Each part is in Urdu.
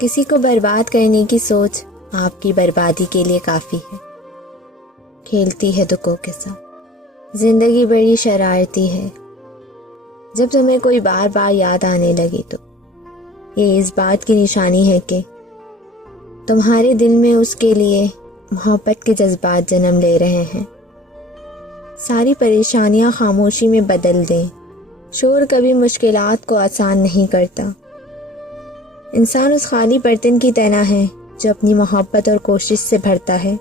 کسی کو برباد کرنے کی سوچ آپ کی بربادی کے لیے کافی ہے۔ کھیلتی ہے دکھوں کے ساتھ، زندگی بڑی شرارتی ہے۔ جب تمہیں کوئی بار بار یاد آنے لگے تو یہ اس بات کی نشانی ہے کہ تمہارے دل میں اس کے لیے محبت کے جذبات جنم لے رہے ہیں۔ ساری پریشانیاں خاموشی میں بدل دیں۔ شور کبھی مشکلات کو آسان نہیں کرتا۔ انسان اس خالی برتن کی طرح ہے جو اپنی محبت اور کوشش سے بھرتا ہے۔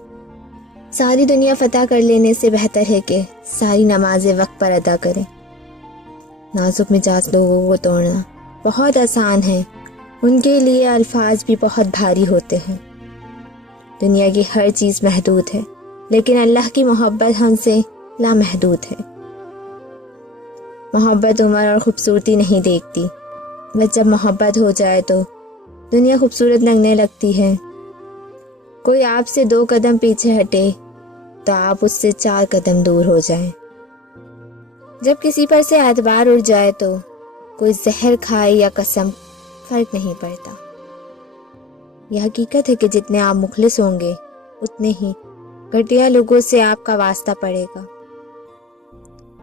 ساری دنیا فتح کر لینے سے بہتر ہے کہ ساری نمازیں وقت پر ادا کریں۔ نازک مزاج لوگوں کو توڑنا بہت آسان ہے، ان کے لیے الفاظ بھی بہت بھاری ہوتے ہیں۔ دنیا کی ہر چیز محدود ہے، لیکن اللہ کی محبت ہم سے لامحدود ہے۔ محبت عمر اور خوبصورتی نہیں دیکھتی، بس جب محبت ہو جائے تو دنیا خوبصورت لگنے لگتی ہے۔ کوئی آپ سے 2 قدم پیچھے ہٹے تو آپ اس سے 4 قدم دور ہو جائیں۔ جب کسی پر سے اعتبار اڑ جائے تو کوئی زہر کھائے یا قسم فرق نہیں پڑتا۔ یہ حقیقت ہے کہ جتنے آپ مخلص ہوں گے اتنے ہی گھٹیا لوگوں سے آپ کا واسطہ پڑے گا۔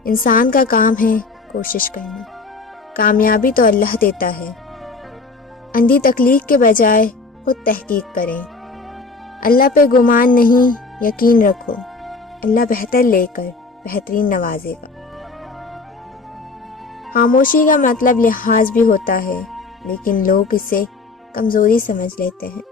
انسان کا کام ہے کوشش کرنا، کامیابی تو اللہ دیتا ہے۔ اندھی تخلیق کے بجائے خود تحقیق کریں۔ اللہ پہ گمان نہیں، یقین رکھو، اللہ بہتر لے کر بہترین نوازے گا۔ خاموشی کا مطلب لحاظ بھی ہوتا ہے، لیکن لوگ اسے کمزوری سمجھ لیتے ہیں۔